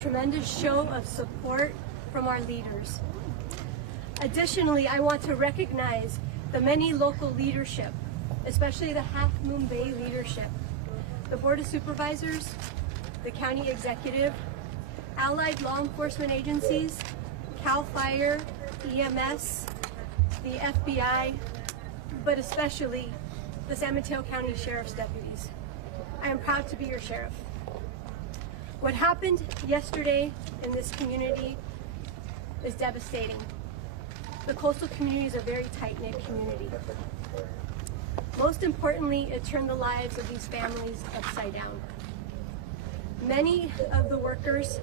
Tremendous show of support from our leaders. Additionally, I want to recognize the many local leadership, especially the Half Moon Bay leadership, the Board of Supervisors, the County Executive, allied law enforcement agencies, CAL FIRE, EMS, the FBI, but especially the San Mateo County Sheriff's deputies. I am proud to be your sheriff. What happened yesterday in this community is devastating. The coastal community is a very tight-knit community. Most importantly, it turned the lives of these families upside down. Many of the workers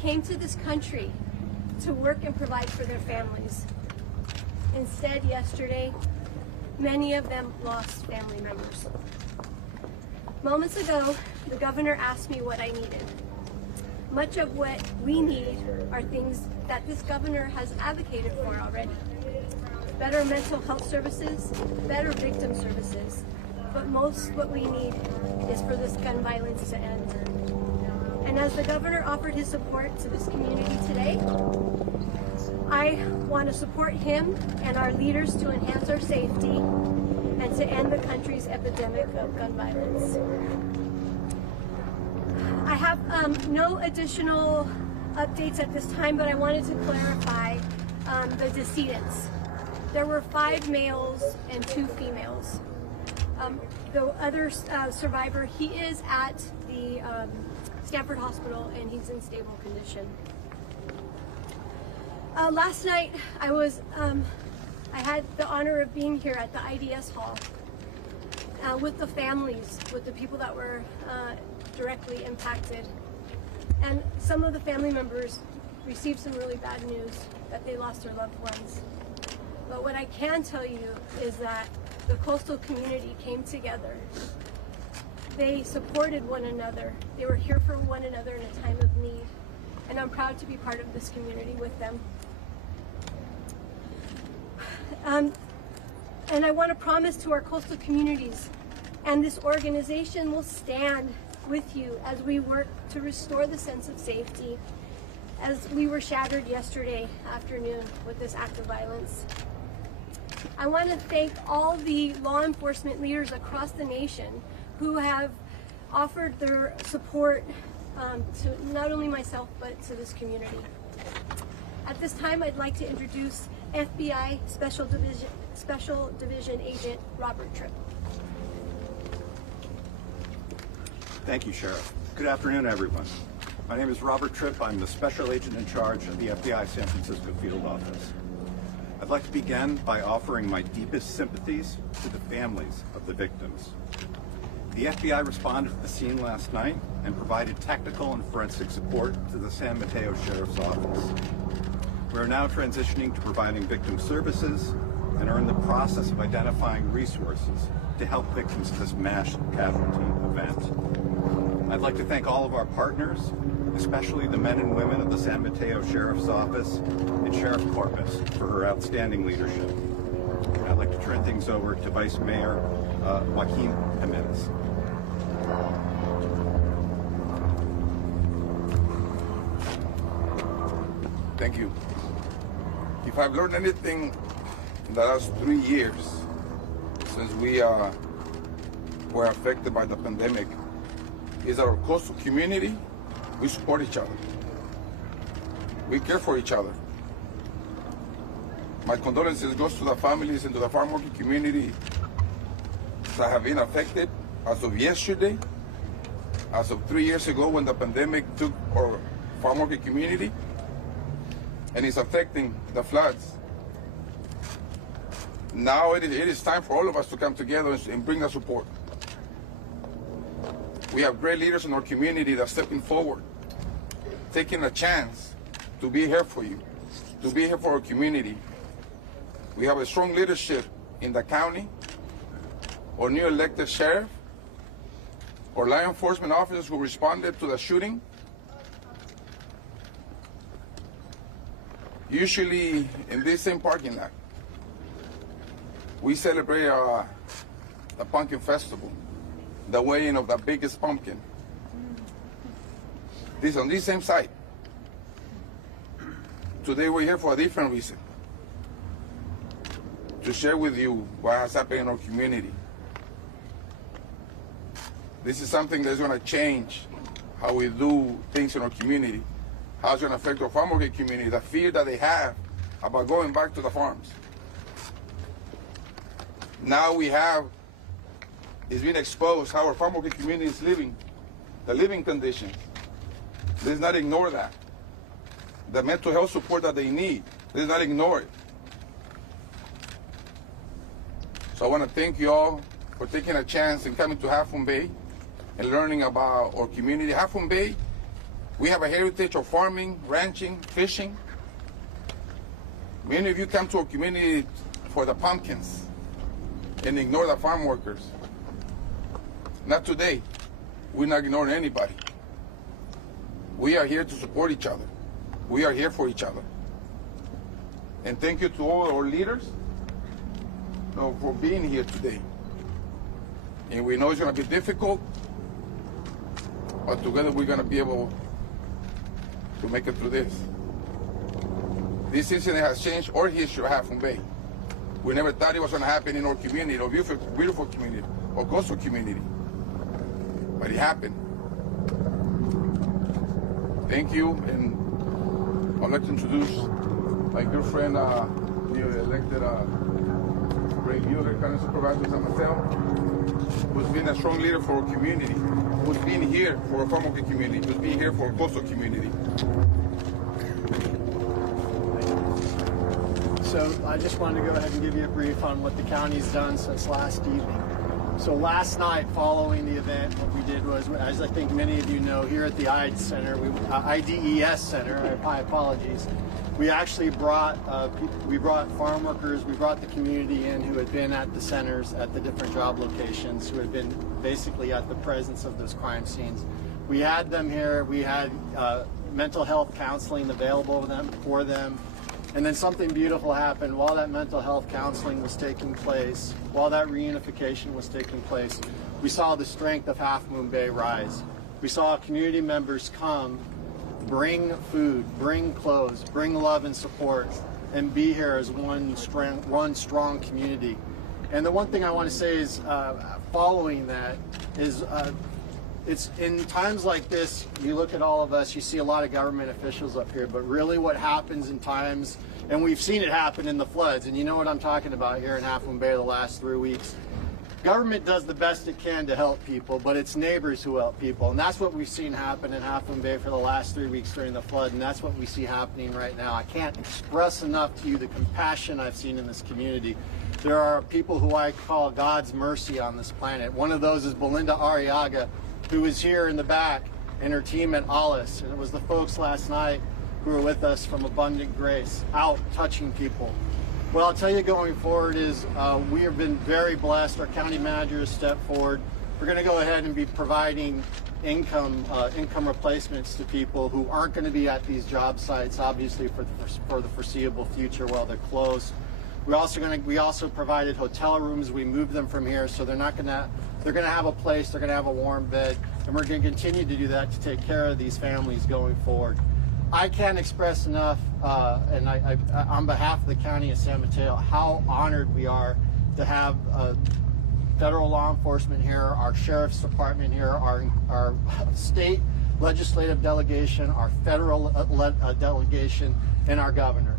came to this country to work and provide for their families. Instead, yesterday, many of them lost family members. Moments ago, the governor asked me what I needed. Much of what we need are things that this governor has advocated for already. Better mental health services, better victim services, but most what we need is for this gun violence to end. And as the governor offered his support to this community today, I want to support him and our leaders to enhance our safety and to end the country's epidemic of gun violence. I have no additional updates at this time, but I wanted to clarify the decedents. There were 5 males and 2 females. The other survivor, he is at the Stanford Hospital and he's in stable condition. Last night I had the honor of being here at the IDS Hall with the families, with the people that were directly impacted. And some of the family members received some really bad news that they lost their loved ones. But what I can tell you is that the coastal community came together. They supported one another. They were here for one another in a time of need. And I'm proud to be part of this community with them. And I want to promise to our coastal communities, and this organization will stand with you as we work to restore the sense of safety as we were shattered yesterday afternoon with this act of violence. I want to thank all the law enforcement leaders across the nation who have offered their support to not only myself but to this community. At this time, I'd like to introduce FBI Special Division Agent Robert Tripp. Thank you, Sheriff. Good afternoon, everyone. My name is Robert Tripp. I'm the Special Agent in charge of the FBI San Francisco Field Office. I'd like to begin by offering my deepest sympathies to the families of the victims. The FBI responded to the scene last night and provided technical and forensic support to the San Mateo Sheriff's Office. We are now transitioning to providing victim services and are in the process of identifying resources to help victims of this mass casualty event. I'd like to thank all of our partners, especially the men and women of the San Mateo Sheriff's Office and Sheriff Corpus for her outstanding leadership. I'd like to turn things over to Vice Mayor Joaquin Jimenez. Thank you. If I've learned anything in the last 3 years since we were affected by the pandemic, is that our coastal community, we support each other. We care for each other. My condolences goes to the families and to the farm working community that have been affected as of yesterday, as of 3 years ago when the pandemic took our farm working community, and it's affecting the floods. Now it is time for all of us to come together and bring the support. We have great leaders in our community that are stepping forward, taking a chance to be here for you, to be here for our community. We have a strong leadership in the county, our new elected sheriff, our law enforcement officers who responded to the shooting. Usually in this same parking lot, we celebrate the pumpkin festival, the weighing of the biggest pumpkin. This on this same site, Today we're here for a different reason. To share with you what has happened in our community. This is something that's going to change how we do things in our community, how it's going to affect our farm worker community, the fear that they have about going back to the farms. Now it's been exposed how our farm worker community is living, the living conditions. Let's not ignore that. The mental health support that they need, let's not ignore it. So I want to thank you all for taking a chance and coming to Half Moon Bay and learning about our community. Half Moon Bay, we have a heritage of farming, ranching, fishing. Many of you come to our community for the pumpkins and ignore the farm workers. Not today. We're not ignoring anybody. We are here to support each other. We are here for each other. And thank you to all our leaders for being here today. And we know it's going to be difficult, but together we're going to be able to make it through this. This incident has changed our history of Half Moon Bay. We never thought it was going to happen in our community, our beautiful community, our coastal community. But it happened. Thank you, and I'd like to introduce my good friend, the elected Ray Mueller, County Supervisor San Mateo, who's been a strong leader for our community, who's been here for our farm worker community, who's been here for our coastal community. So I just wanted to go ahead and give you a brief on what the county's done since last evening. So last night, following the event, what we did was, as I think many of you know, here at the IDES Center, my apologies, we actually brought farm workers, we brought the community in who had been at the centers at the different job locations, who had been basically at the presence of those crime scenes. We had them here. We had mental health counseling available for them. And then something beautiful happened while that mental health counseling was taking place, while that reunification was taking place. We saw the strength of Half Moon Bay rise. We saw community members come, bring food, bring clothes, bring love and support, and be here as one strong community. And the one thing I want to say is, following that, is it's in times like this, you look at all of us, you see a lot of government officials up here, but really what happens in times, and we've seen it happen in the floods, and you know what I'm talking about here in Half Moon Bay the last 3 weeks. Government does the best it can to help people, but it's neighbors who help people, and that's what we've seen happen in Half Moon Bay for the last 3 weeks during the flood, and that's what we see happening right now. I can't express enough to you the compassion I've seen in this community. There are people who I call God's mercy on this planet. One of those is Belinda Arriaga, who is here in the back, and her team at Alice. And it was the folks last night who were with us from Abundant Grace, out touching people. What I'll tell you going forward is we have been very blessed. Our county manager has stepped forward. We're going to go ahead and be providing income replacements to people who aren't going to be at these job sites, obviously for the foreseeable future while they're closed. We also provided hotel rooms. We moved them from here, so they're going to have a place, they're going to have a warm bed, and we're going to continue to do that to take care of these families going forward. I can't express enough, and I on behalf of the county of San Mateo, how honored we are to have federal law enforcement here, our sheriff's department here, our state legislative delegation, our federal delegation, and our governor.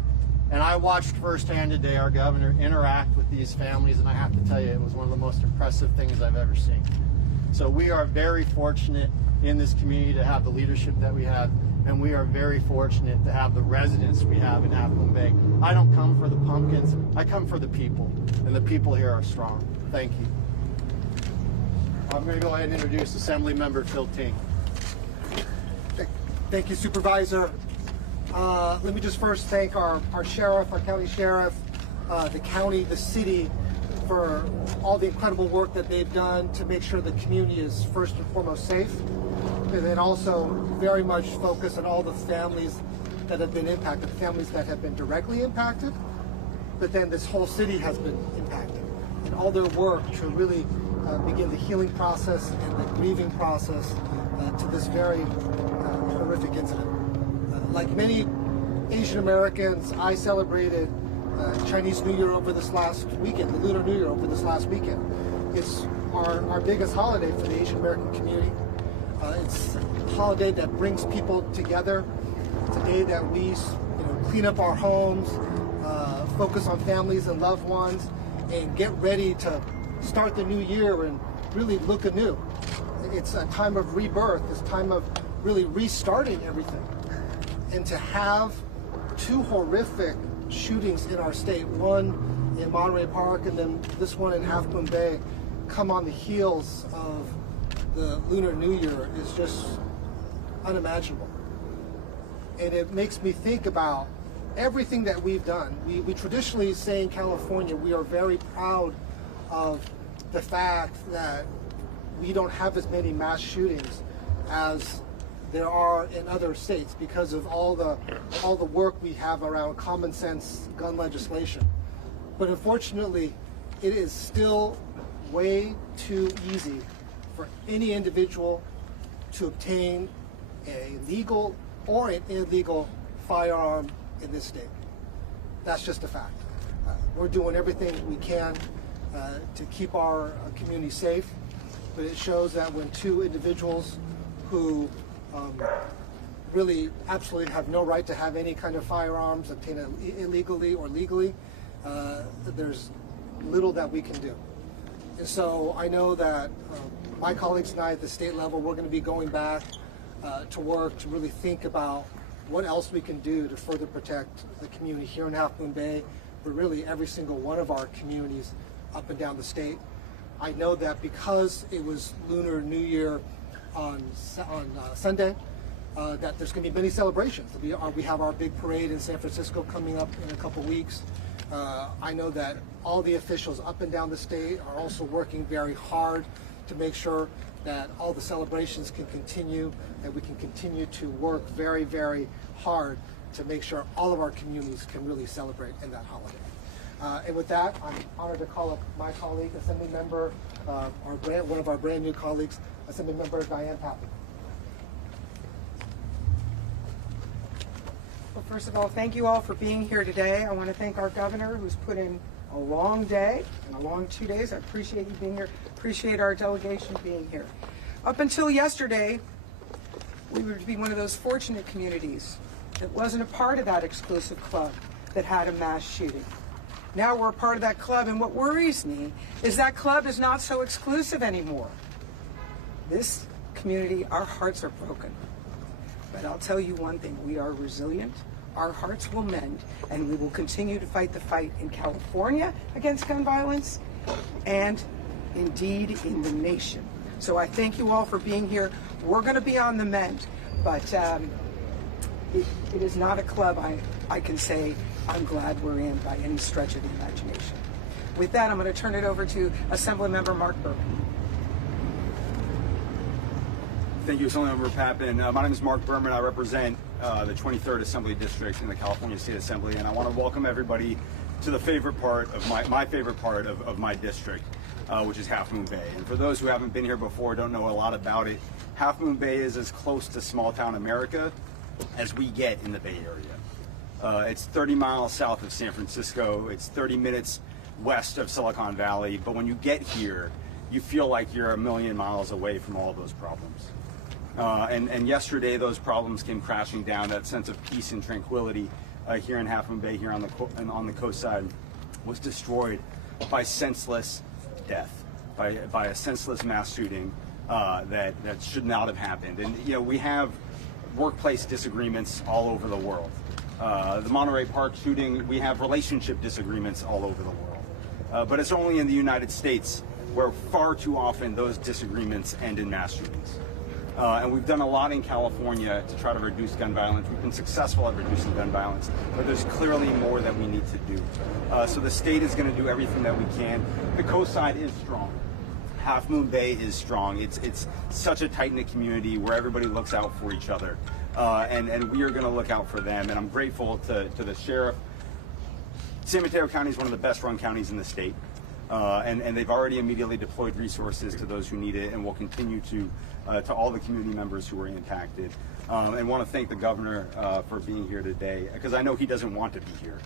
And I watched firsthand today our governor interact with these families, and I have to tell you, it was one of the most impressive things I've ever seen. So we are very fortunate in this community to have the leadership that we have, and we are very fortunate to have the residents we have in Half Moon Bay. I don't come for the pumpkins, I come for the people, and the people here are strong. Thank you. I'm going to go ahead and introduce Assembly Member Phil Ting. Thank you, Supervisor. Let me just first thank our sheriff, our county sheriff, the county, the city, for all the incredible work that they've done to make sure the community is first and foremost safe, and then also very much focus on all the families that have been impacted, families that have been directly impacted, but then this whole city has been impacted, and all their work to really begin the healing process and the grieving process to this very horrific incident. Like many Asian Americans, I celebrated Chinese New Year over this last weekend, the Lunar New Year over this last weekend. It's our biggest holiday for the Asian American community. It's a holiday that brings people together. It's a day that we clean up our homes, focus on families and loved ones, and get ready to start the new year and really look anew. It's a time of rebirth. It's a time of really restarting everything. And to have two horrific shootings in our state, one in Monterey Park and then this one in Half Moon Bay, come on the heels of the Lunar New Year is just unimaginable. And it makes me think about everything that we've done. We traditionally say in California, we are very proud of the fact that we don't have as many mass shootings as there are in other states because of all the work we have around common sense gun legislation. But unfortunately, it is still way too easy for any individual to obtain a legal or an illegal firearm in this state. That's just a fact. We're doing everything we can to keep our community safe, but it shows that when two individuals who really absolutely have no right to have any kind of firearms obtain it illegally or legally, there's little that we can do. And so I know that my colleagues and I at the state level, we're going to be going back to work to really think about what else we can do to further protect the community here in Half Moon Bay, but really every single one of our communities up and down the state. I know that because it was Lunar New Year on Sunday, that there's going to be many celebrations. We have our big parade in San Francisco coming up in a couple weeks. I know that all the officials up and down the state are also working very hard to make sure that all the celebrations can continue, that we can continue to work very, very hard to make sure all of our communities can really celebrate in that holiday. And with that, I'm honored to call up my colleague, Assembly Member, one of our brand new colleagues, Assembly Member Diane Papin. Well, first of all, thank you all for being here today. I want to thank our governor who's put in a long day and a long 2 days. I appreciate you being here, appreciate our delegation being here. Up until yesterday, we were to be one of those fortunate communities that wasn't a part of that exclusive club that had a mass shooting. Now we're a part of that club, and what worries me is that club is not so exclusive anymore. This community, our hearts are broken. But I'll tell you one thing, we are resilient, our hearts will mend, and we will continue to fight the fight in California against gun violence, and indeed in the nation. So I thank you all for being here. We're going to be on the mend, but it is not a club I can say I'm glad we're in by any stretch of the imagination. With that, I'm going to turn it over to Assemblymember Mark Berman. Thank you, Assemblymember Papin. My name is Mark Berman. I represent the 23rd Assembly District in the California State Assembly, and I want to welcome everybody to the favorite part of my favorite part of my district, which is Half Moon Bay. And for those who haven't been here before, don't know a lot about it, Half Moon Bay is as close to small town America as we get in the Bay Area. It's 30 miles south of San Francisco. It's 30 minutes west of Silicon Valley. But when you get here, you feel like you're a million miles away from all those problems. And yesterday, those problems came crashing down. That sense of peace and tranquility here in Half Moon Bay, here on the coast side, was destroyed by senseless death, by a senseless mass shooting that should not have happened. And you know, we have workplace disagreements all over the world. The Monterey Park shooting, we have relationship disagreements all over the world. But it's only in the United States where far too often those disagreements end in mass shootings. And we've done a lot in California to try to reduce gun violence. We've been successful at reducing gun violence, but there's clearly more that we need to do. So the state is going to do everything that we can. The coast side is strong. Half Moon Bay is strong. It's such a tight-knit community where everybody looks out for each other. And we are going to look out for them. And I'm grateful to the sheriff. San Mateo County is one of the best-run counties in the state. And they've already immediately deployed resources to those who need it, and will continue to all the community members who were impacted. And want to thank the governor for being here today, because I know he doesn't want to be here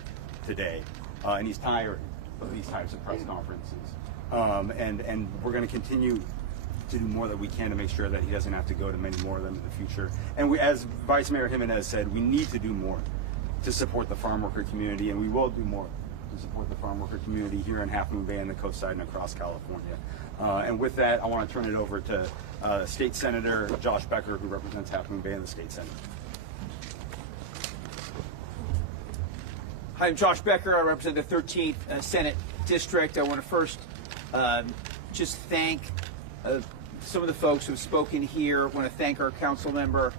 today, and he's tired of these types of press conferences. And we're going to continue to do more that we can to make sure that he doesn't have to go to many more of them in the future. And we, as Vice Mayor Jimenez said, we need to do more to support the farm worker community, and we will do more to support the farm worker community here in Half Moon Bay and the coast side and across California. And with that, I want to turn it over to State Senator Josh Becker, who represents Half Moon Bay in the State Senate. Hi, I'm Josh Becker. I represent the 13th Senate District. I want to first just thank some of the folks who have spoken here. I want to thank our council member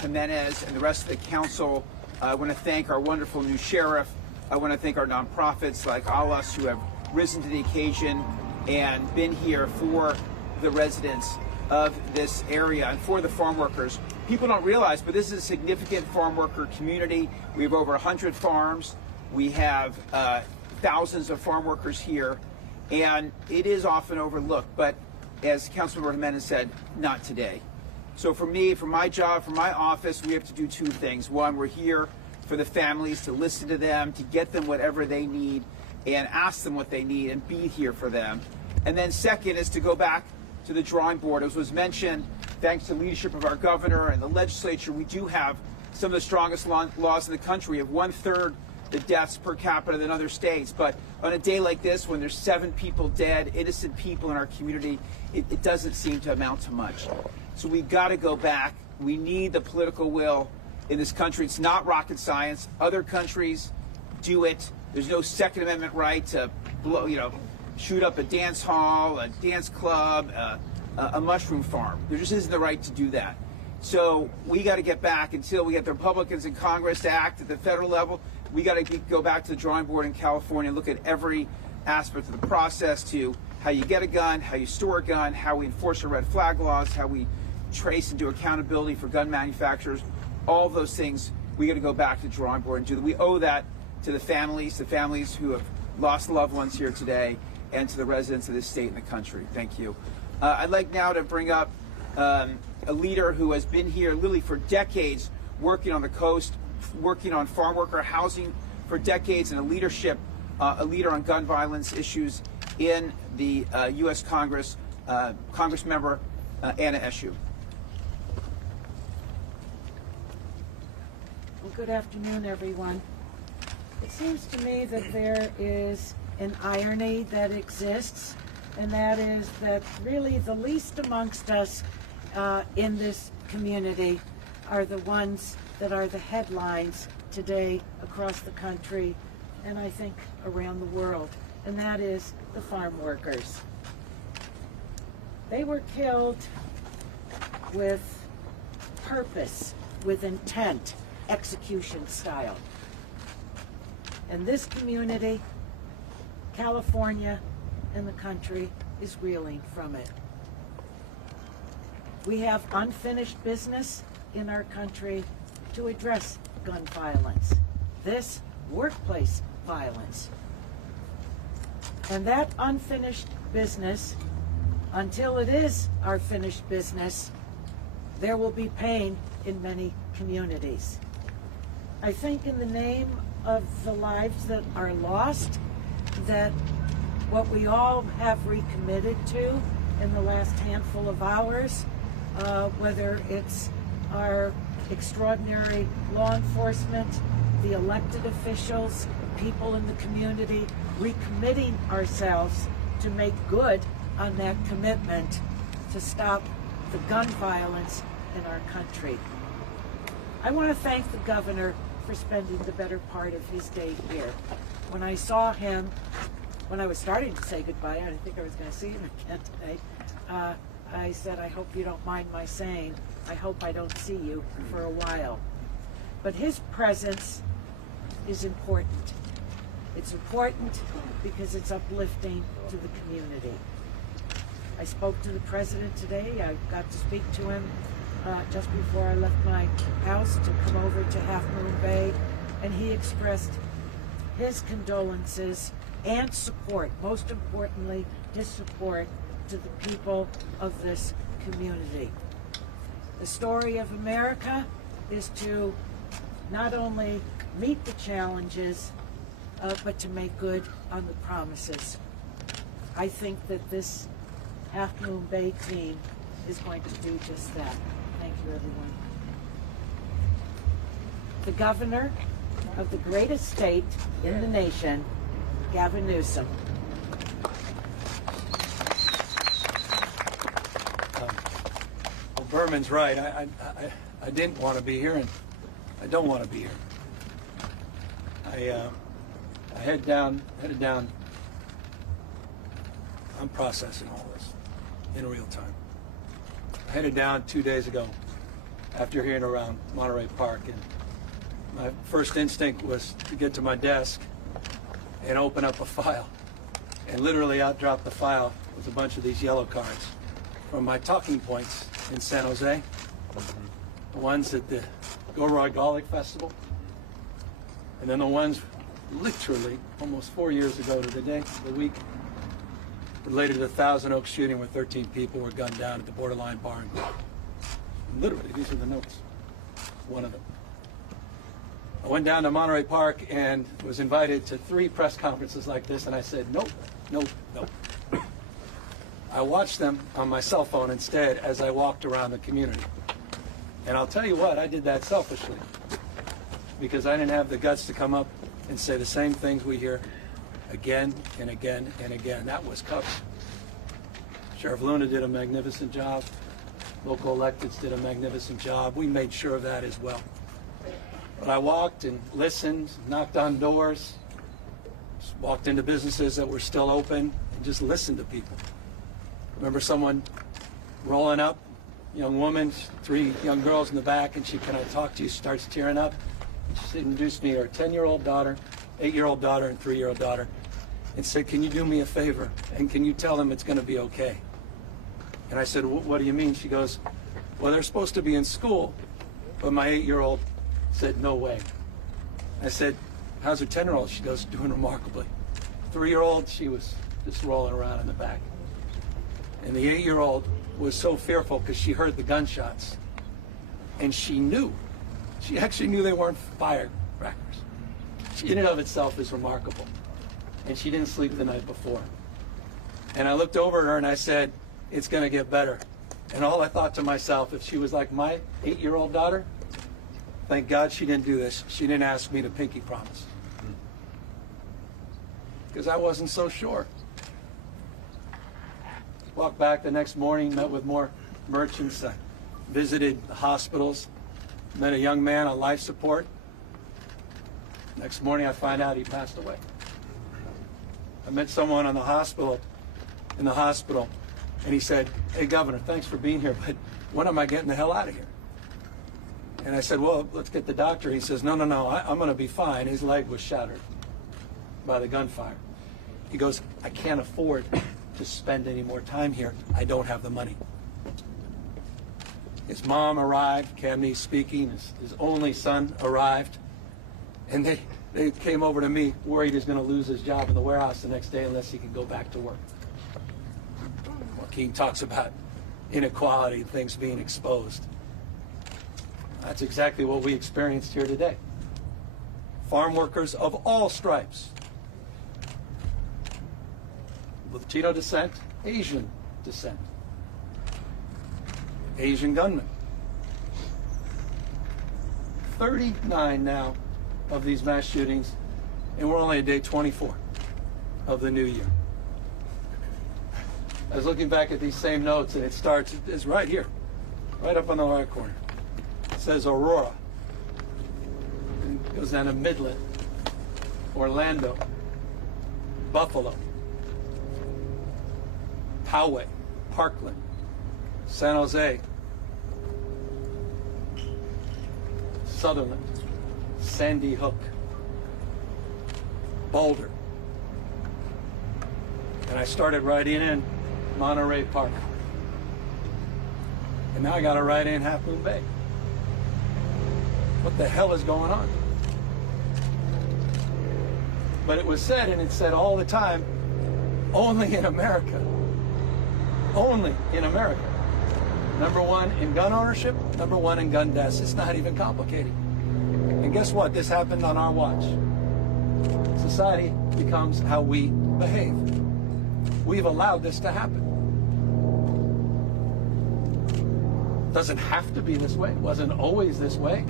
Jimenez and the rest of the council. I want to thank our wonderful new sheriff. I want to thank our nonprofits like Alas who have risen to the occasion and been here for the residents of this area and for the farm workers. People don't realize, but this is a significant farm worker community. We have over 100 farms. We have thousands of farm workers here, and it is often overlooked. But as Councilmember Jimenez said, not today. So for me, for my job, for my office, we have to do two things. One, we're here for the families, to listen to them, to get them whatever they need, and ask them what they need, and be here for them. And then second is to go back to the drawing board. As was mentioned, thanks to the leadership of our governor and the legislature, we do have some of the strongest laws in the country. We have 1/3 the deaths per capita than other states. But on a day like this, when there's 7 people dead, innocent people in our community, it doesn't seem to amount to much. So we've got to go back. We need the political will in this country. It's not rocket science. Other countries do it. There's no Second Amendment right to shoot up a dance hall, a dance club, a mushroom farm. There just isn't the right to do that. So we got to get back until we get the Republicans in Congress to act at the federal level. We got to go back to the drawing board in California and look at every aspect of the process, to how you get a gun, how you store a gun, how we enforce our red flag laws, how we trace and do accountability for gun manufacturers. All those things, we got to go back to the drawing board and do that. We owe that to the families who have lost loved ones here today, and to the residents of this state and the country. Thank you. I'd like now to bring up a leader who has been here literally for decades, working on the coast, working on farm worker housing for decades, and a leader on gun violence issues in the U.S. Congress, Congressmember Anna Eshoo. Well, good afternoon, everyone. It seems to me that there is an irony that exists, and that is that really the least amongst us in this community are the ones that are the headlines today across the country, and I think around the world, and that is the farm workers. They were killed with purpose, with intent, execution style. And this community, California, and the country is reeling from it. We have unfinished business in our country to address gun violence, this workplace violence. And that unfinished business, until it is our finished business, there will be pain in many communities. I think in the name of the lives that are lost, that what we all have recommitted to in the last handful of hours, whether it's our extraordinary law enforcement, the elected officials, people in the community, recommitting ourselves to make good on that commitment to stop the gun violence in our country. I want to thank the governor for spending the better part of his day here. When I saw him, when I was starting to say goodbye, I didn't think I was going to see him again today, I said, I hope you don't mind my saying, I hope I don't see you for a while. But his presence is important. It's important because it's uplifting to the community. I spoke to the president today. I got to speak to him just before I left my house to come over to Half Moon Bay, and he expressed his condolences and support, most importantly, his support to the people of this community. The story of America is to not only meet the challenges, but to make good on the promises. I think that this Half Moon Bay team is going to do just that. Thank you, everyone. The governor of the greatest state in the nation, Gavin Newsom. Well, Berman's right. I didn't want to be here, and I don't want to be here. I headed down. I'm processing all this in real time. I headed down 2 days ago after hearing around Monterey Park, and my first instinct was to get to my desk and open up a file. And literally out dropped the file with a bunch of these yellow cards from my talking points in San Jose, the ones at the Gilroy Garlic Festival, and then the ones literally almost 4 years ago to the day, the week, related to the Thousand Oaks shooting where 13 people were gunned down at the Borderline Bar and Grill. Literally, these are the notes. One of them. I went down to Monterey Park and was invited to 3 press conferences like this, and I said, nope, nope, nope. I watched them on my cell phone instead as I walked around the community. And I'll tell you what, I did that selfishly, because I didn't have the guts to come up and say the same things we hear again and again and again. That was covered. Sheriff Luna did a magnificent job. Local electeds did a magnificent job. We made sure of that as well. But I walked and listened, knocked on doors, walked into businesses that were still open, and just listened to people. Remember someone rolling up, young woman, 3 young girls in the back, and she, "Can I talk to you?" She starts tearing up. She introduced me to her 10-year-old daughter, 8-year-old daughter, and 3-year-old daughter, and said, "Can you do me a favor? And can you tell them it's going to be okay?" And I said, "What do you mean?" She goes, "Well, they're supposed to be in school, but my 8-year-old said, no way." I said, "How's her 10-year-old?" She goes, "Doing remarkably." 3-year-old, she was just rolling around in the back. And the 8-year-old was so fearful because she heard the gunshots. And she knew. She actually knew they weren't firecrackers. She in and of itself is remarkable. And she didn't sleep the night before. And I looked over at her and I said, "It's going to get better." And all I thought to myself, if she was like my 8-year-old daughter, thank God she didn't do this. She didn't ask me to pinky promise. Because I wasn't so sure. Walked back the next morning, met with more merchants, visited the hospitals, met a young man on life support. Next morning I find out he passed away. I met someone in the hospital, and he said, "Hey, Governor, thanks for being here, but when am I getting the hell out of here?" And I said, "Well, let's get the doctor." He says, No, I'm going to be fine." His leg was shattered by the gunfire. He goes, "I can't afford to spend any more time here. I don't have the money." His mom arrived, Cantonese speaking. His only son arrived. And they came over to me worried he's going to lose his job in the warehouse the next day unless he can go back to work. Joaquin talks about inequality and things being exposed. That's exactly what we experienced here today. Farm workers of all stripes. Latino descent, Asian descent. Asian gunmen. 39 now of these mass shootings, and we're only at day 24 of the new year. I was looking back at these same notes, and it's right here, right up on the right corner. It says Aurora. And it goes down to Midland, Orlando, Buffalo, Poway, Parkland, San Jose, Sutherland, Sandy Hook, Boulder. And I started writing in Monterey Park. And now I got to write in Half Moon Bay. What the hell is going on? But it was said, and it's said all the time, only in America. Only in America. Number one in gun ownership, number one in gun deaths. It's not even complicated. And guess what? This happened on our watch. Society becomes how we behave. We've allowed this to happen. Doesn't have to be this way. It wasn't always this way.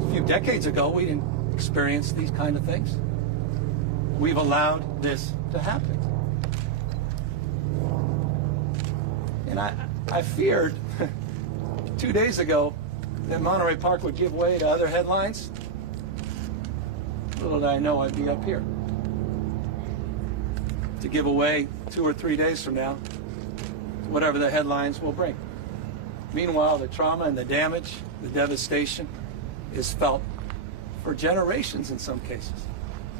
A few decades ago, we didn't experience these kind of things. We've allowed this to happen. And I feared 2 days ago that Monterey Park would give way to other headlines. Little did I know I'd be up here to give away 2 or 3 days from now to whatever the headlines will bring. Meanwhile, the trauma and the damage, the devastation is felt for generations in some cases.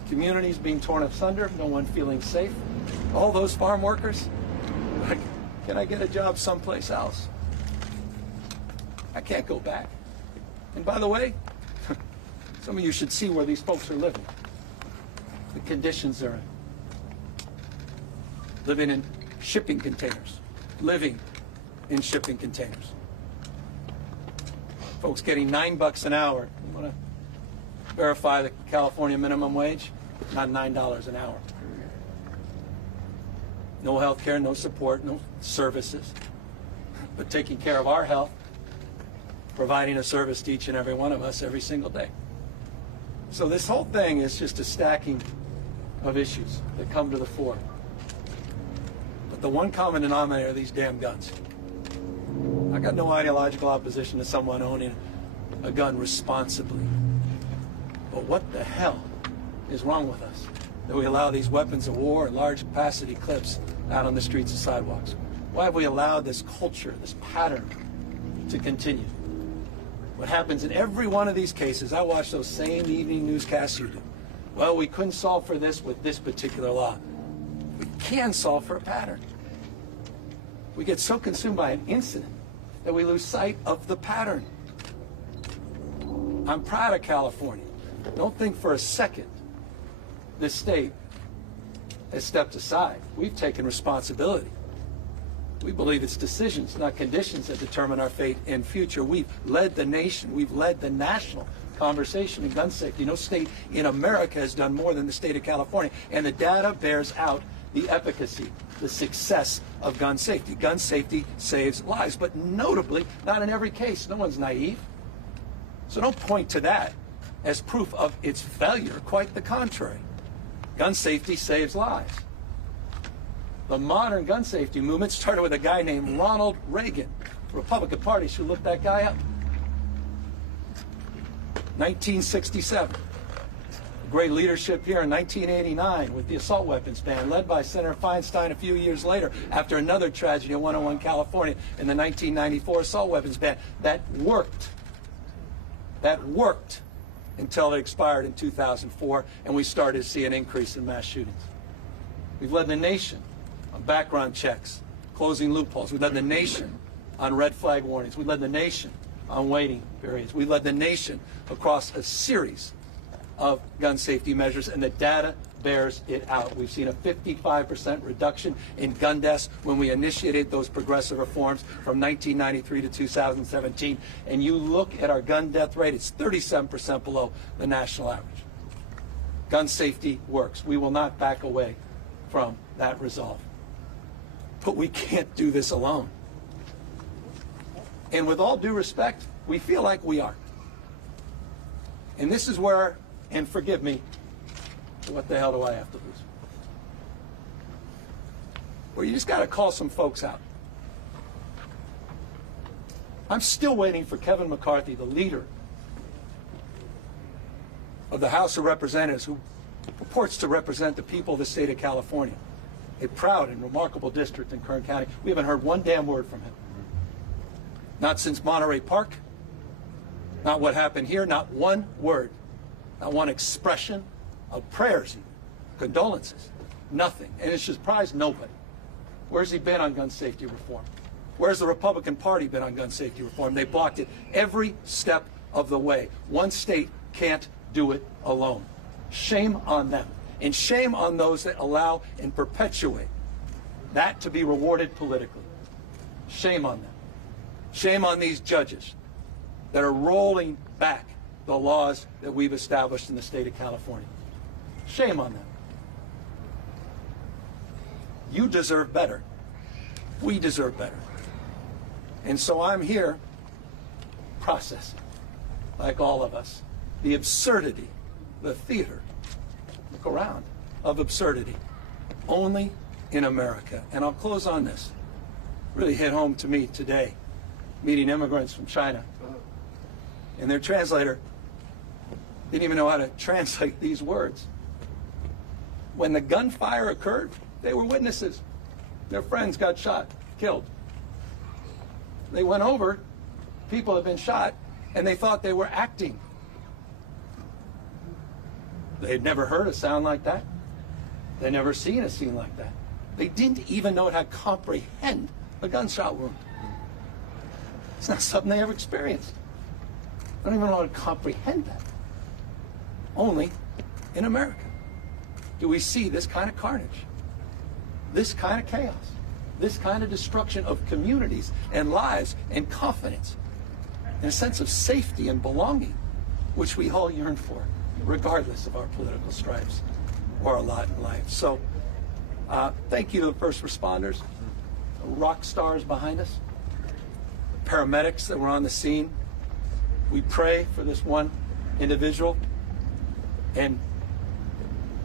Communities being torn asunder, no one feeling safe. All those farm workers, like, can I get a job someplace else? I can't go back. And by the way, some of you should see where these folks are living. The conditions they're in. Living in shipping containers. Living in shipping containers. Folks getting $9 an hour. You want to verify the California minimum wage? Not $9 an hour. No health care, no support, no services. But taking care of our health, providing a service to each and every one of us every single day. So this whole thing is just a stacking of issues that come to the fore. But the one common denominator are these damn guns. I got no ideological opposition to someone owning a gun responsibly. But what the hell is wrong with us that we allow these weapons of war and large capacity clips out on the streets and sidewalks? Why have we allowed this culture, this pattern to continue? What happens in every one of these cases, I watch those same evening newscasts you do. Well, we couldn't solve for this with this particular law. We can solve for a pattern. We get so consumed by an incident that we lose sight of the pattern. I'm proud of California. Don't think for a second this state has stepped aside. We've taken responsibility. We believe it's decisions, not conditions, that determine our fate and future. We've led the nation. We've led the national conversation in gun safety. No state in America has done more than the state of California. And the data bears out the efficacy, the success of gun safety. Gun safety saves lives, but notably, not in every case. No one's naive. So don't point to that as proof of its failure. Quite the contrary. Gun safety saves lives. The modern gun safety movement started with a guy named Ronald Reagan. The Republican Party should look that guy up. 1967. Great leadership here in 1989 with the assault weapons ban, led by Senator Feinstein a few years later after another tragedy in 101 California in the 1994 assault weapons ban. That worked. That worked until it expired in 2004, and we started to see an increase in mass shootings. We've led the nation on background checks, closing loopholes. We led the nation on red flag warnings. We led the nation on waiting periods. We led the nation across a series of gun safety measures, and the data bears it out. We've seen a 55% reduction in gun deaths when we initiated those progressive reforms from 1993 to 2017. And you look at our gun death rate, it's 37% below the national average. Gun safety works. We will not back away from that resolve. But we can't do this alone. And with all due respect, we feel like we are. And this is where, and forgive me, what the hell do I have to lose? Well, you just got to call some folks out. I'm still waiting for Kevin McCarthy, the leader of the House of Representatives, who purports to represent the people of the state of California, a proud and remarkable district in Kern County. We haven't heard one damn word from him. Not since Monterey Park, not what happened here, not one word, not one expression of prayers, condolences, nothing. And it should surprise nobody. Where's he been on gun safety reform? Where's the Republican Party been on gun safety reform? They blocked it every step of the way. One state can't do it alone. Shame on them. And shame on those that allow and perpetuate that to be rewarded politically. Shame on them. Shame on these judges that are rolling back the laws that we've established in the state of California. Shame on them. You deserve better. We deserve better. And so I'm here processing, like all of us, the absurdity, the theater, look around, of absurdity, only in America. And I'll close on this. Really hit home to me today, meeting immigrants from China. And their translator didn't even know how to translate these words. When the gunfire occurred, they were witnesses. Their friends got shot, killed. They went over, people had been shot, and they thought they were acting. They'd never heard a sound like that. They'd never seen a scene like that. They didn't even know how to comprehend a gunshot wound. It's not something they ever experienced. They don't even know how to comprehend that. Only in America do we see this kind of carnage, this kind of chaos, this kind of destruction of communities and lives and confidence and a sense of safety and belonging, which we all yearn for, regardless of our political stripes or our lot in life. So thank you to the first responders, the rock stars behind us, the paramedics that were on the scene. We pray for this one individual, and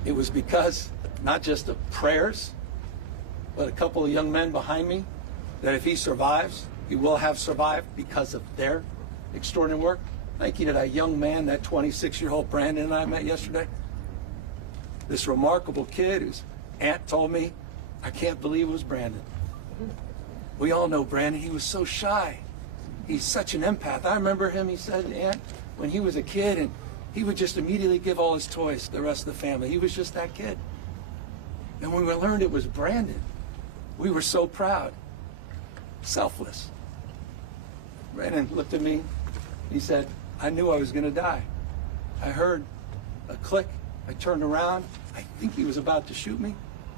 it was because not just of prayers, but a couple of young men behind me, that if he survives, he will have survived because of their extraordinary work. Thank you to that young man, that 26-year-old Brandon and I met yesterday. This remarkable kid whose aunt told me, I can't believe it was Brandon. We all know Brandon. He was so shy. He's such an empath. I remember him, he said, Aunt, when he was a kid, and he would just immediately give all his toys to the rest of the family. He was just that kid. And when we learned it was Brandon, we were so proud. Selfless. Brandon looked at me. He said, I knew I was going to die. I heard a click. I turned around. I think he was about to shoot me.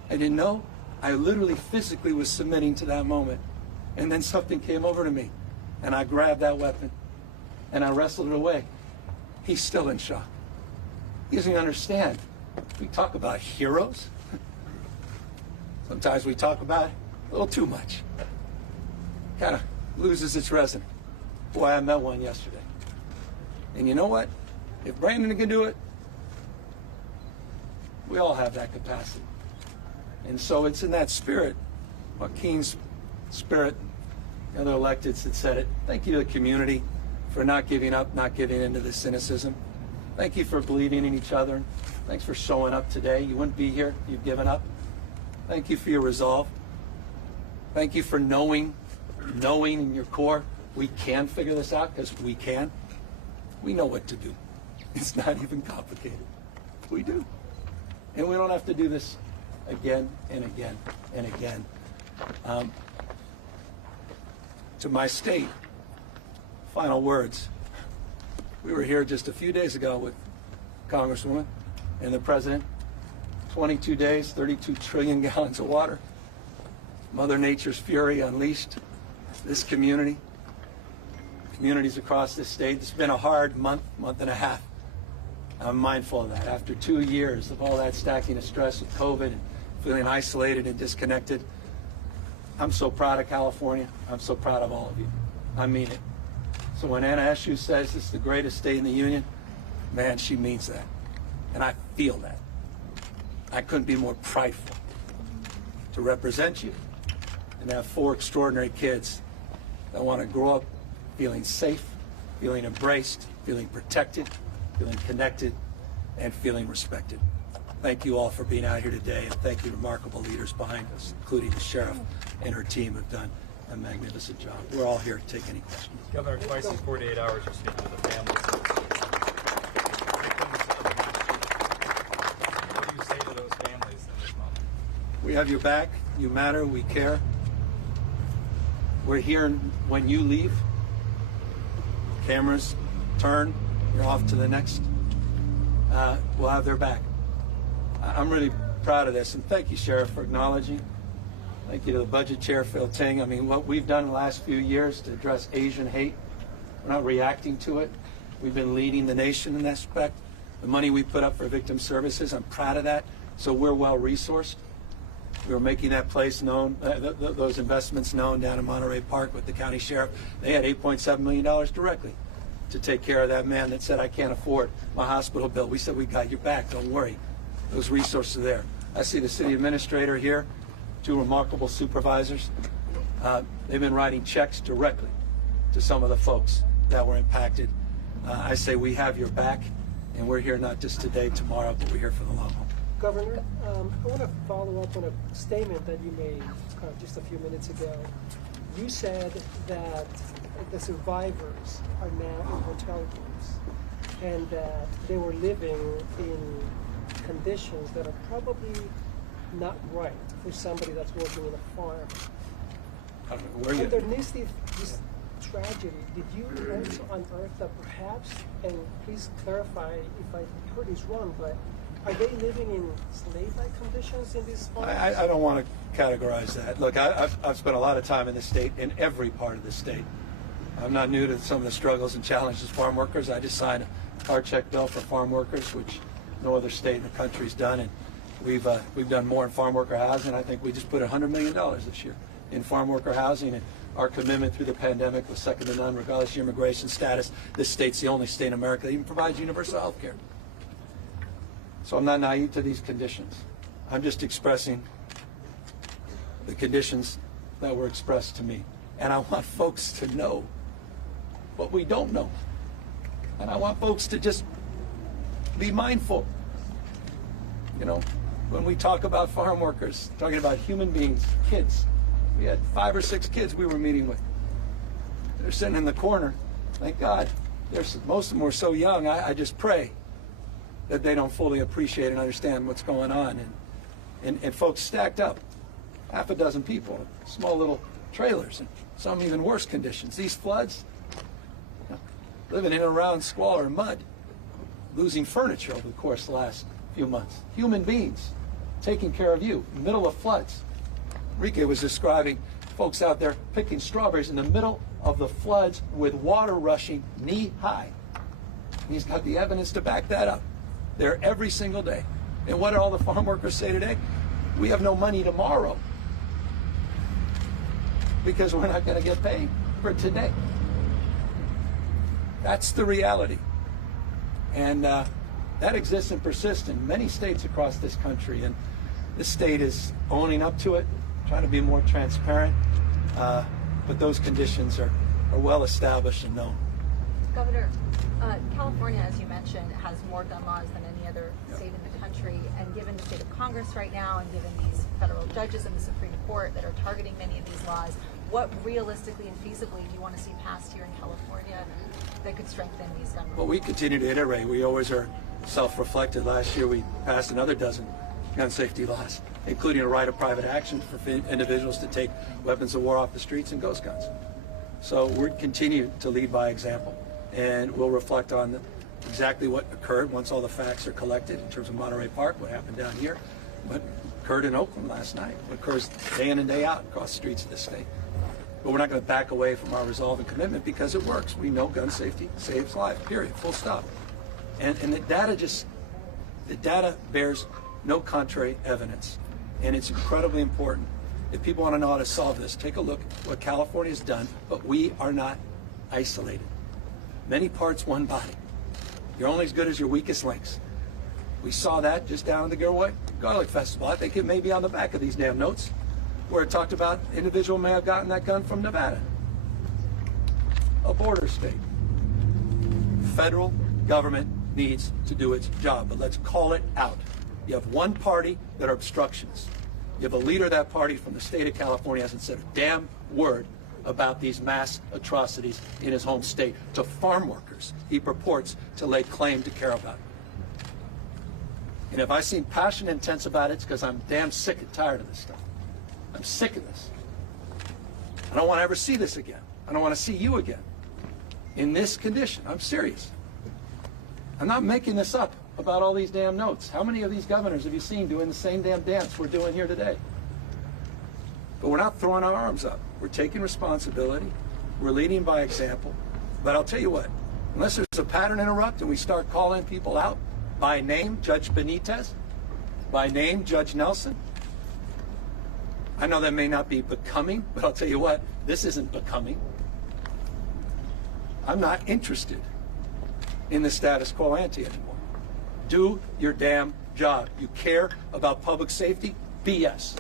I didn't know. I literally physically was submitting to that moment. And then something came over to me. And I grabbed that weapon. And I wrestled it away. He's still in shock. He doesn't even understand. We talk about heroes. Sometimes we talk about it a little too much. Kind of loses its resonance. Boy, I met one yesterday. And you know what? If Brandon can do it, we all have that capacity. And so it's in that spirit, Joaquin's spirit, the other electeds that said it. Thank you to the community for not giving up, not giving into this cynicism. Thank you for believing in each other. Thanks for showing up today. You wouldn't be here if you'd given up. Thank you for your resolve. Thank you for knowing in your core, we can figure this out, because we can. We know what to do. It's not even complicated. We do. And we don't have to do this again and again and again. To my state, final words. We were here just a few days ago with Congresswoman and the President. 22 days, 32 trillion gallons of water. Mother Nature's fury unleashed. This community, communities across this state. It's been a hard month and a half. I'm mindful of that. After 2 years of all that stacking of stress with COVID and feeling isolated and disconnected, I'm so proud of California. I'm so proud of all of you. I mean it. So when Anna Eshoo says it's the greatest state in the union, man, she means that. And I feel that. I couldn't be more prideful to represent you and to have 4 extraordinary kids that want to grow up feeling safe, feeling embraced, feeling protected, feeling connected, and feeling respected. Thank you all for being out here today, and thank you remarkable leaders behind us, including the sheriff and her team, have done a magnificent job. We're all here to take any questions. Governor, twice in 48 hours you're speaking to the families of victims of the mass shooting. What do you say to those families in this moment? We have your back. You matter. We care. We're here when you leave. Cameras turn. You're off to the next. We'll have their back. I'm really proud of this, and thank you, Sheriff, for acknowledging. Thank you to the Budget Chair, Phil Ting. I mean, what we've done in the last few years to address Asian hate, we're not reacting to it. We've been leading the nation in that respect. The money we put up for victim services, I'm proud of that. So we're well resourced. We were making that place known, those investments known down in Monterey Park with the county sheriff. They had $8.7 million directly to take care of that man that said, I can't afford my hospital bill. We said, we got your back, don't worry. Those resources are there. I see the city administrator here, two remarkable supervisors. They've been writing checks directly to some of the folks that were impacted. I say we have your back, and we're here not just today, tomorrow, but we're here for the long haul. Governor, I want to follow up on a statement that you made just a few minutes ago. You said that the survivors are now in hotel rooms and that they were living in conditions that are probably not right for somebody that's working in a farm. I don't know, where you? Underneath this tragedy, did you also unearth that perhaps, and please clarify if I heard this wrong, but are they living in slave-like conditions in these farms? I don't want to categorize that. Look, I've spent a lot of time in the state, in every part of the state. I'm not new to some of the struggles and challenges farm workers. I just signed a hard check bill for farm workers, which no other state in the country's done, and we've done more in farm worker housing. I think we just put $100 million this year in farm worker housing, and our commitment through the pandemic was second to none, regardless of your immigration status. This state's the only state in America that even provides universal health care. So I'm not naive to these conditions. I'm just expressing the conditions that were expressed to me. And I want folks to know what we don't know. And I want folks to just be mindful. You know, when we talk about farm workers, talking about human beings, kids. We had 5 or 6 kids we were meeting with. They're sitting in the corner. Thank God. Most of them were so young, I just pray that they don't fully appreciate and understand what's going on. And folks stacked up, half a dozen people, small little trailers, and some even worse conditions. These floods, you know, living in and around squalor and mud, losing furniture over the course of the last few months. Human beings taking care of you, in the middle of floods. Enrique was describing folks out there picking strawberries in the middle of the floods with water rushing knee high. He's got the evidence to back that up. There every single day. And what did all the farm workers say today? We have no money tomorrow because we're not going to get paid for today. That's the reality. And that exists and persists in many states across this country. And this state is owning up to it, trying to be more transparent. But those conditions are well established and known. Governor, California, as you mentioned, has more gun laws than any other state in the country. And given the state of Congress right now, and given these federal judges in the Supreme Court that are targeting many of these laws, what realistically and feasibly do you want to see passed here in California that could strengthen these gun laws? Well, we continue to iterate. We always are self-reflected. Last year, we passed another dozen gun safety laws, including a right of private action for individuals to take weapons of war off the streets and ghost guns. So we'll continue to lead by example, and we'll reflect on exactly what occurred once all the facts are collected in terms of Monterey Park, what happened down here, what occurred in Oakland last night, what occurs day in and day out across the streets of this state. But we're not going to back away from our resolve and commitment because it works. We know gun safety saves lives, period, full stop. And the data bears no contrary evidence. And it's incredibly important. If people want to know how to solve this, take a look at what California's done, but we are not isolated. Many parts, one body. You're only as good as your weakest links. We saw that just down at the Gilroy Garlic Festival. I think it may be on the back of these damn notes, where it talked about individual may have gotten that gun from Nevada, a border state. Federal government needs to do its job, but let's call it out. You have one party that are obstructionists. You have a leader of that party from the state of California hasn't said a damn word about these mass atrocities in his home state to farm workers he purports to lay claim to care about. And if I seem passionate and intense about it, it's because I'm damn sick and tired of this stuff. I'm sick of this. I don't want to ever see this again. I don't want to see you again in this condition. I'm serious. I'm not making this up about all these damn notes. How many of these governors have you seen doing the same damn dance we're doing here today? But we're not throwing our arms up. We're taking responsibility. We're leading by example. But I'll tell you what, unless there's a pattern interrupt and we start calling people out by name, Judge Benitez, by name, Judge Nelson, I know that may not be becoming, but I'll tell you what, this isn't becoming. I'm not interested in the status quo ante anymore. Do your damn job. You care about public safety? BS.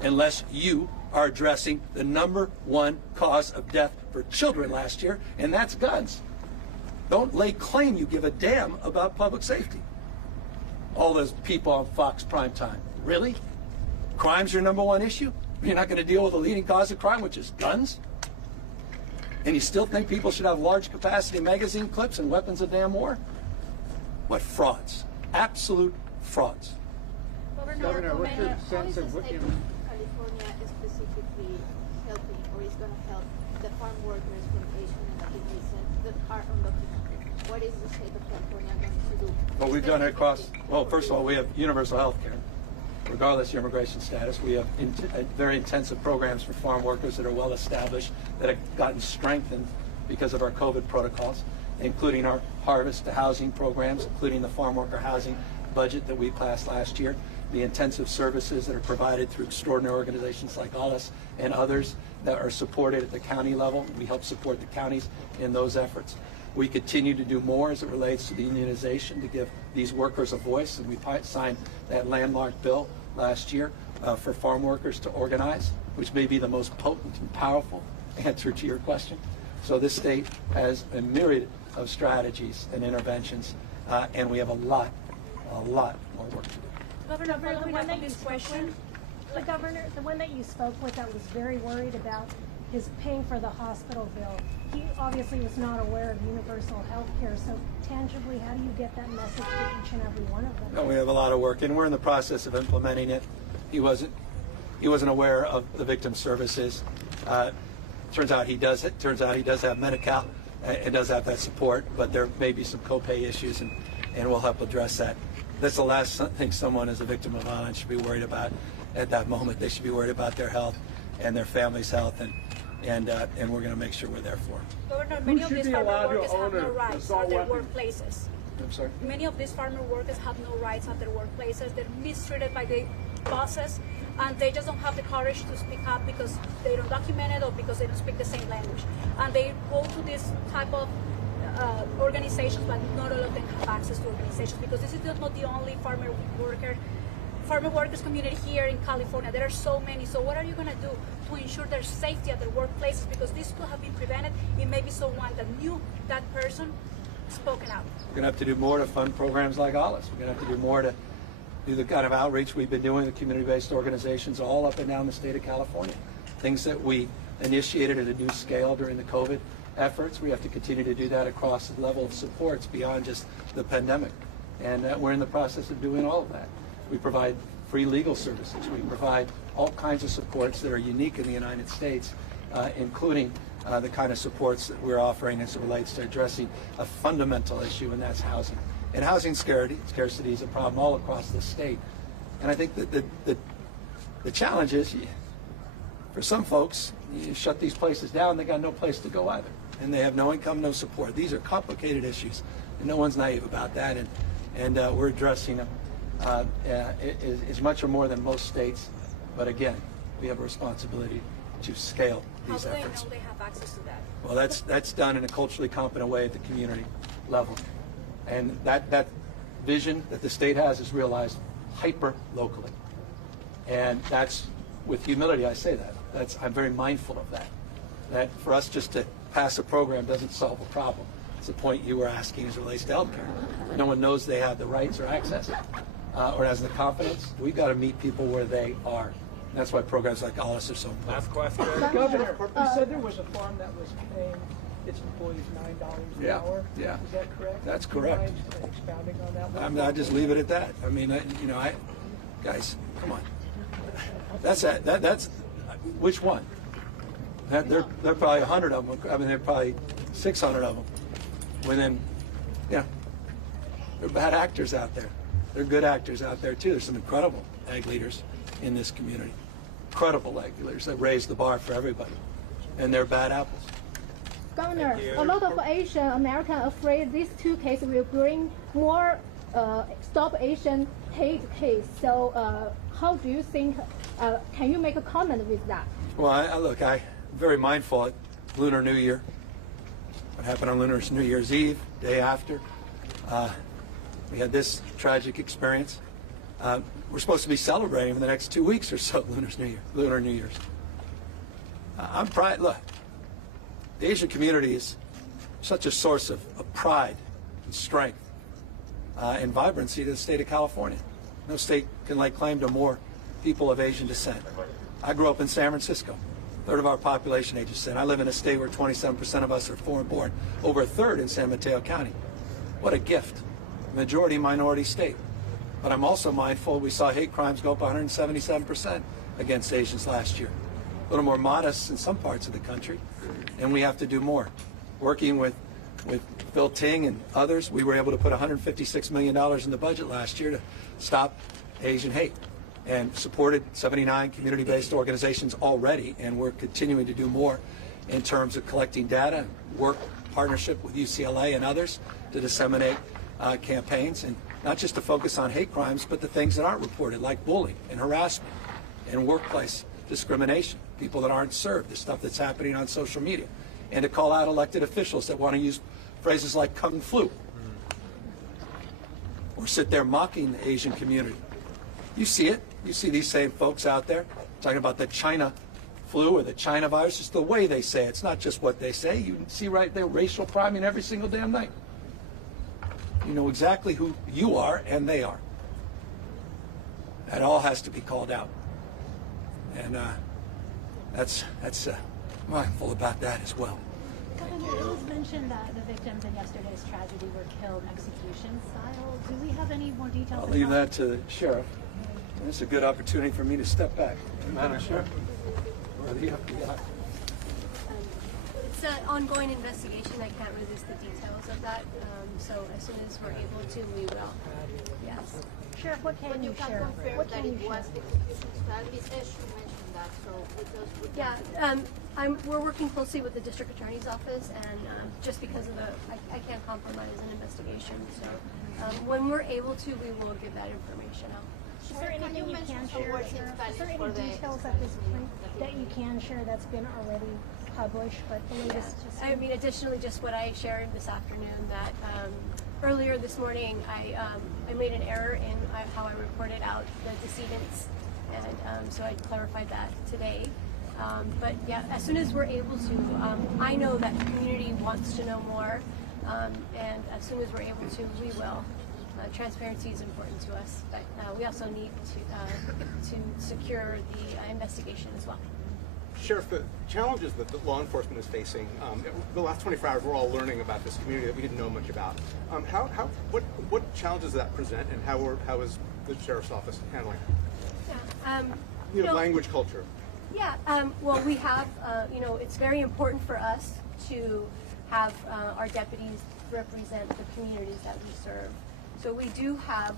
Unless you are addressing the #1 cause of death for children last year, and that's guns. Don't lay claim you give a damn about public safety. All those people on Fox Primetime. Really? Crime's your #1 issue? You're not going to deal with the leading cause of crime, which is guns? And you still think people should have large capacity magazine clips and weapons of damn war? What frauds. Absolute frauds. Governor, what's your sense of what California is specifically helping or is going to help the farm workers from Asian and Latin descent that are undocumented? What is the state of California going to do? Well, we've done it across, well, first of all, we have universal health care. Regardless of your immigration status, we have very intensive programs for farm workers that are well established, that have gotten strengthened because of our COVID protocols, including our harvest to housing programs, including the farm worker housing budget that we passed last year, the intensive services that are provided through extraordinary organizations like ALIS and others that are supported at the county level. We help support the counties in those efforts. We continue to do more as it relates to the unionization to give these workers a voice, and we signed that landmark bill last year for farm workers to organize, which may be the most potent and powerful answer to your question. So this state has a myriad of strategies and interventions, and we have a lot more work to do. Governor, the one that you question, the governor, the one that you spoke with that was very worried about his paying for the hospital bill, he obviously was not aware of universal health care. So tangibly, how do you get that message to each and every one of them? No, we have a lot of work, and we're in the process of implementing it. He wasn't aware of the victim services. Turns out he does have Medi-Cal and does have that support, but there may be some copay issues, and we'll help address that. That's the last thing someone as a victim of violence should be worried about at that moment. They should be worried about their health and their family's health, and we're going to make sure we're there for them. Governor, many of these farmer workers have no rights at their workplaces. I'm sorry? Many of these farmer workers have no rights at their workplaces. They're mistreated by the bosses, and they just don't have the courage to speak up because they don't document it or because they don't speak the same language. And they go to this type of organizations, but not all of them have access to organizations, because this is not the only farmer workers community here in California. There are so many. So what are you going to do to ensure their safety at their workplaces? Because this could have been prevented. It may be someone that knew that person spoken out. We're going to have to do more to fund programs like ALIS. We're going to have to do more to do the kind of outreach we've been doing with community-based organizations all up and down the state of California. Things that we initiated at a new scale during the COVID efforts. We have to continue to do that across the level of supports beyond just the pandemic. And we're in the process of doing all of that. We provide free legal services. We provide all kinds of supports that are unique in the United States, including the kind of supports that we're offering as it relates to addressing a fundamental issue, and that's housing. And housing scarcity is a problem all across the state. And I think that the challenge is, for some folks, you shut these places down, they got no place to go either. And they have no income, no support. These are complicated issues, and no one's naive about that. And we're addressing them is much or more than most states. But again, we have a responsibility to scale these efforts. How do they know they have access to that? Well, that's done in a culturally competent way at the community level. And that vision that the state has is realized hyper locally. And that's, with humility, I say that. I'm very mindful of that. That for us just to pass a program doesn't solve a problem. It's the point you were asking as it relates to health care. No one knows they have the rights or access or has the confidence. We've got to meet people where they are. And that's why programs like ALIS are so important. Last question. Governor, you said there was a farm that was paying its employees $9 an hour. Yeah. Is that correct? That's correct. Do you mind expounding on that? I just leave it at that. I mean, guys, come on. That's which one? There are probably 100 of them. I mean, there are probably 600 of them. Within, There are bad actors out there. There are good actors out there too. There's some incredible ag leaders in this community. Incredible ag leaders that raise the bar for everybody. And they're bad apples. Governor, a lot of Asian Americans are afraid these two cases will bring more Stop Asian Hate case. So how do you think, can you make a comment with that? Well, I'm very mindful at Lunar New Year. What happened on Lunar New Year's Eve, day after. We had this tragic experience. We're supposed to be celebrating for the next 2 weeks or so, Lunar New Year's. I'm proud. Look, the Asian community is such a source of pride and strength and vibrancy to the state of California. No state can lay claim to more people of Asian descent. I grew up in San Francisco. A third of our population Asian descent. I live in a state where 27% of us are foreign born. Over a third in San Mateo County. What a gift. Majority minority state. But I'm also mindful we saw hate crimes go up 177% against Asians last year. A little more modest in some parts of the country, and we have to do more. Working with Phil Ting and others, we were able to put $156 million in the budget last year to stop Asian hate, and supported 79 community-based organizations already, and we're continuing to do more in terms of collecting data, work partnership with UCLA and others to disseminate campaigns, and not just to focus on hate crimes, but the things that aren't reported, like bullying and harassment and workplace discrimination, people that aren't served, the stuff that's happening on social media, and to call out elected officials that want to use phrases like kung flu or sit there mocking the Asian community. You see it. You see these same folks out there talking about the China flu or the China virus. It's the way they say it. It's not just what they say. You see right there racial priming every single damn night. You know exactly who you are and they are. That all has to be called out. And that's mindful about that as well. Governor, it was mentioned that the victims in yesterday's tragedy were killed execution style. Do we have any more details? I'll leave that to the sheriff. It's a good opportunity for me to step back. Madam Sheriff, or the FBI. It's an ongoing investigation. I can't release the details of that. So as soon as we're able to, we will. Yes. Sheriff, what can you share? What can you share? Yeah, we're working closely with the district attorney's office, and just because of I can't compromise an investigation. So when we're able to, we will give that information out. Is there anything you can share? Is there any details at this point that you can share that's been already published, but the latest? I mean, additionally, just what I shared this afternoon, that earlier this morning, I made an error in how I reported out the decedents, and so I clarified that today. But yeah, as soon as we're able to, I know that the community wants to know more, and as soon as we're able to, we will. Transparency is important to us, but we also need to secure the investigation as well. Sheriff, the challenges that the law enforcement is facing, the last 24 hours we're all learning about this community that we didn't know much about. What challenges does that present, and how is the sheriff's office handling it? Language, culture. Yeah, well, we have, it's very important for us to have our deputies represent the communities that we serve. So we do have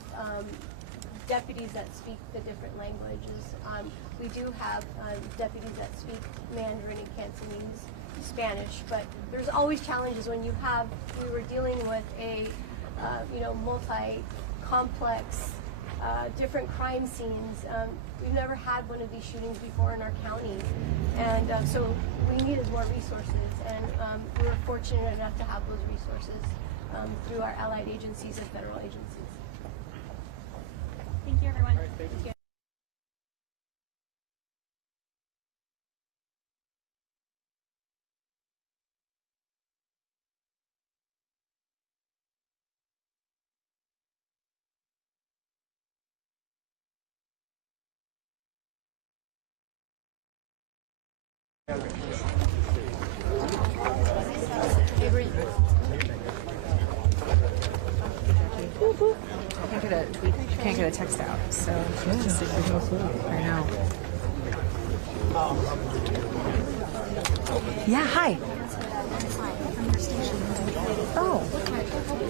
deputies that speak the different languages. We do have deputies that speak Mandarin and Cantonese, Spanish, but there's always challenges when we were dealing with a, multi-complex, different crime scenes. We've never had one of these shootings before in our county, and so we needed more resources, and we were fortunate enough to have those resources through our allied agencies and federal agencies. Thank you, everyone. Thank you. Can't get a text out, so I know. Yeah, hi. Oh.